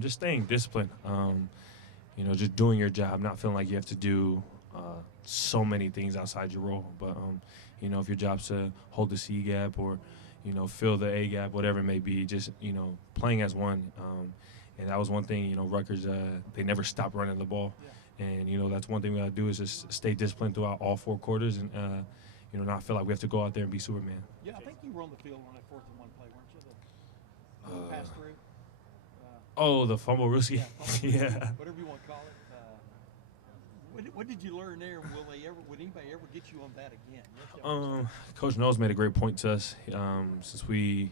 Just staying disciplined. Just doing your job, not feeling like you have to do so many things outside your role. But if your job's to hold the C gap or fill the A gap, whatever it may be, just playing as one. And that was one thing. Rutgers they never stopped running the ball, and that's one thing we gotta do is just stay disciplined throughout all four quarters and not feel like we have to go out there and be Superman. Yeah, I think you were on the field on that 4th and 1 play, weren't you? The pass through. Oh, the fumble, Ruski. Yeah, fumble, Yeah. whatever you want to call it. What did you learn there? Would anybody ever get you on that again? Coach Knowles made a great point to us since we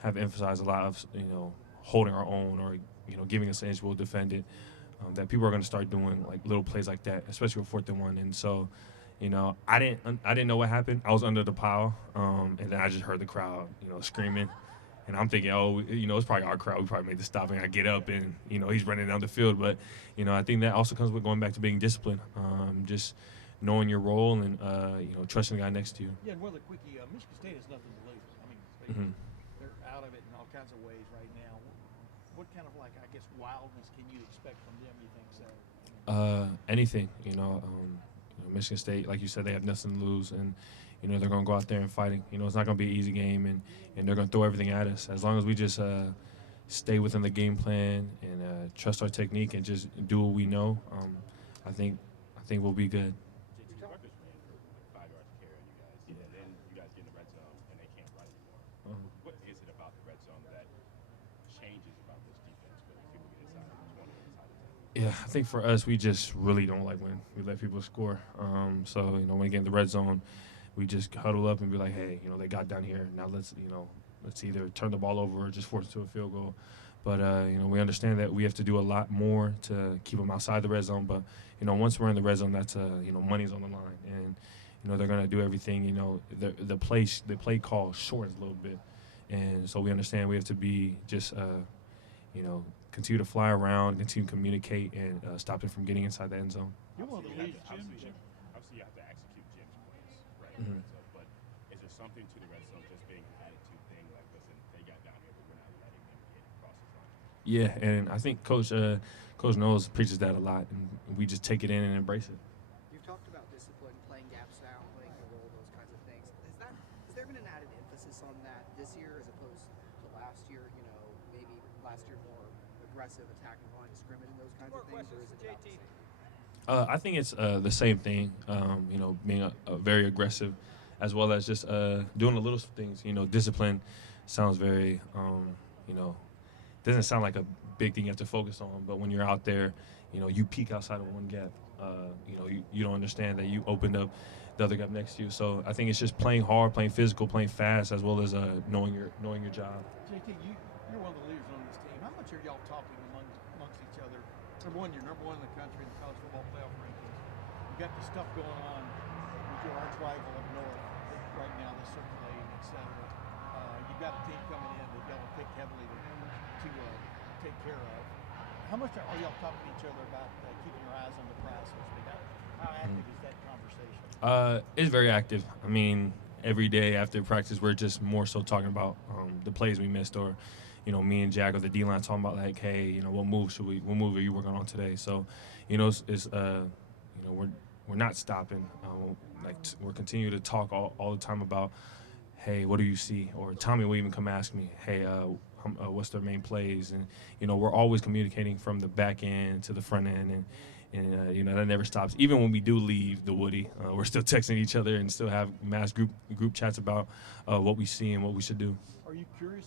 have emphasized a lot of holding our own or giving us an inch, we'll defend it. That people are going to start doing like little plays like that, especially with 4th and 1. And so, I didn't know what happened. I was under the pile, and then I just heard the crowd, screaming. And I'm thinking, oh, it's probably our crowd. We probably made the stop, and I get up, and he's running down the field. But I think that also comes with going back to being disciplined, just knowing your role and trusting the guy next to you. Yeah, and really quickly, Michigan State has nothing to lose. I mean, they're out of it in all kinds of ways right now. What kind of wildness can you expect from them? You think so? Anything, Michigan State, like you said, they have nothing to lose, and they're going to go out there and fighting. It's not going to be an easy game, and they're going to throw everything at us. As long as we just stay within the game plan and trust our technique and just do what we know, I think we'll be good. JT Rutgers ran for 5 yards of carry on you guys, and then you guys get in the red zone and they can't run anymore. What is it about the red zone that changes about this defense when people get inside the 20, inside the 10? Yeah, I think for us, we just really don't like when we let people score. So when we get in the red zone, we just huddle up and be like, hey, they got down here. Now let's either turn the ball over or just force it to a field goal. But, we understand that we have to do a lot more to keep them outside the red zone. But, once we're in the red zone, that's, money's on the line. And, they're going to do everything. The play call shortens a little bit. And so we understand we have to be just, continue to fly around, continue to communicate, and stop them from getting inside the end zone. You're one of the leaders, Jim. Obviously, you have to execute Jim's plays, right? Mhm. But is there something to the red zone just being an attitude thing? Like, listen, they got down here, but we're not letting them get across the line. Yeah, and I think Coach Knowles preaches that a lot, and we just take it in and embrace it. You've talked about discipline, playing gaps down, playing your role, those kinds of things. Has there been an added emphasis on that this year as opposed to last year? Maybe last year more aggressive attacking line of scrimmage and those kinds of things, or is it about the same? I think it's the same thing, being a very aggressive, as well as just doing the little things. Discipline sounds very, doesn't sound like a big thing you have to focus on. But when you're out there, you peek outside of one gap. You don't understand that you opened up the other gap next to you. So I think it's just playing hard, playing physical, playing fast, as well as knowing your job. JT, you're one of the leaders on this team. How much are y'all talking amongst each other? Number one, you're number one in the country in the college football playoff rankings. You got the stuff going on with your arch rival up north right now, the circulating, et cetera. You got a team coming in that y'all picked heavily to take care of. How much are y'all talking to each other about keeping your eyes on the prize? How active is that conversation? It's very active. I mean, every day after practice, we're just more so talking about the plays we missed, or me and Jack or the D-line talking about like, hey, what move are you working on today? So, we're not stopping. We're continuing to talk all the time about, hey, what do you see? Or Tommy will even come ask me, hey, what's their main plays? And we're always communicating from the back end to the front end, and that never stops. Even when we do leave the Woody, we're still texting each other and still have mass group chats about what we see and what we should do. Are you curious